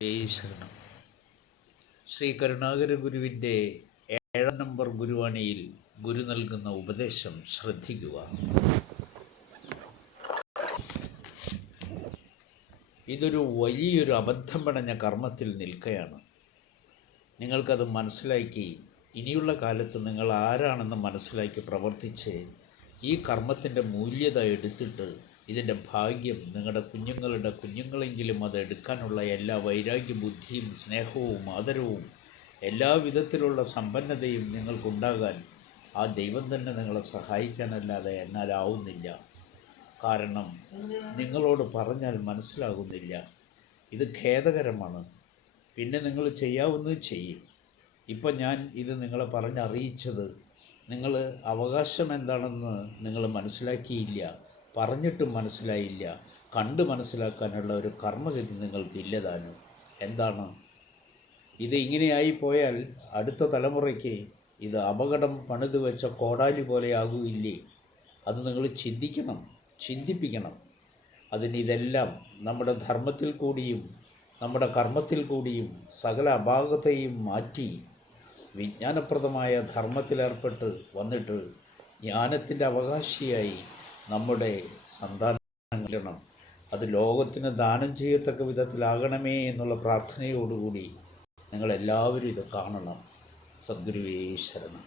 ശരണം. ശ്രീ കരുണാകര ഗുരുവിൻ്റെ 7 നമ്പർ ഗുരുവാണിയിൽ ഗുരു നൽകുന്ന ഉപദേശം ശ്രദ്ധിക്കുക. ഇതൊരു വലിയൊരു അബദ്ധം പടഞ്ഞ കർമ്മത്തിൽ നിൽക്കുകയാണ്. നിങ്ങൾക്കത് മനസ്സിലാക്കി ഇനിയുള്ള കാലത്ത് നിങ്ങൾ ആരാണെന്ന് മനസ്സിലാക്കി പ്രവർത്തിച്ച് ഈ കർമ്മത്തിൻ്റെ മൂല്യത എടുത്തിട്ട് ഇതിൻ്റെ ഭാഗ്യം നിങ്ങളുടെ കുഞ്ഞുങ്ങളെങ്കിലും അത് എടുക്കാനുള്ള എല്ലാ വൈരാഗ്യ ബുദ്ധിയും സ്നേഹവും ആദരവും എല്ലാ വിധത്തിലുള്ള സമ്പന്നതയും നിങ്ങൾക്കുണ്ടാകാൻ ആ ദൈവം തന്നെ നിങ്ങളെ സഹായിക്കാനല്ലാതെ എന്നാലാവുന്നില്ല. കാരണം നിങ്ങളോട് പറഞ്ഞാൽ മനസ്സിലാകുന്നില്ല. ഇത് ഖേദകരമാണ്. പിന്നെ നിങ്ങൾ ചെയ്യാവുന്നത് ചെയ്യും. ഇപ്പം ഞാൻ ഇത് നിങ്ങളെ പറഞ്ഞറിയിച്ചത് നിങ്ങൾ അവകാശം എന്താണെന്ന് നിങ്ങൾ മനസ്സിലാക്കിയില്ല, പറഞ്ഞിട്ടും മനസ്സിലായില്ല. കണ്ട് മനസ്സിലാക്കാനുള്ള ഒരു കർമ്മഗതി നിങ്ങൾക്കില്ലതാനും. എന്താണ് ഇത്? ഇങ്ങനെയായി പോയാൽ അടുത്ത തലമുറയ്ക്ക് ഇത് അപകടം പണിത് വെച്ച കോടാലി പോലെ ആകുകയില്ലേ? അത് നിങ്ങൾ ചിന്തിപ്പിക്കണം. ഇതെല്ലാം നമ്മുടെ ധർമ്മത്തിൽ കൂടിയും നമ്മുടെ കർമ്മത്തിൽ കൂടിയും സകല അപാകതയും മാറ്റി വിജ്ഞാനപ്രദമായ ധർമ്മത്തിലേർപ്പെട്ട് വന്നിട്ട് ജ്ഞാനത്തിൻ്റെ അവകാശിയായി നമ്മുടെ സന്താനം അത് ലോകത്തിന് ദാനം ചെയ്യത്തക്ക വിധത്തിലാകണമേ എന്നുള്ള പ്രാർത്ഥനയോടുകൂടി നിങ്ങളെല്ലാവരും ഇത് കാണണം. സദ്ഗുരുവേ ശരണം.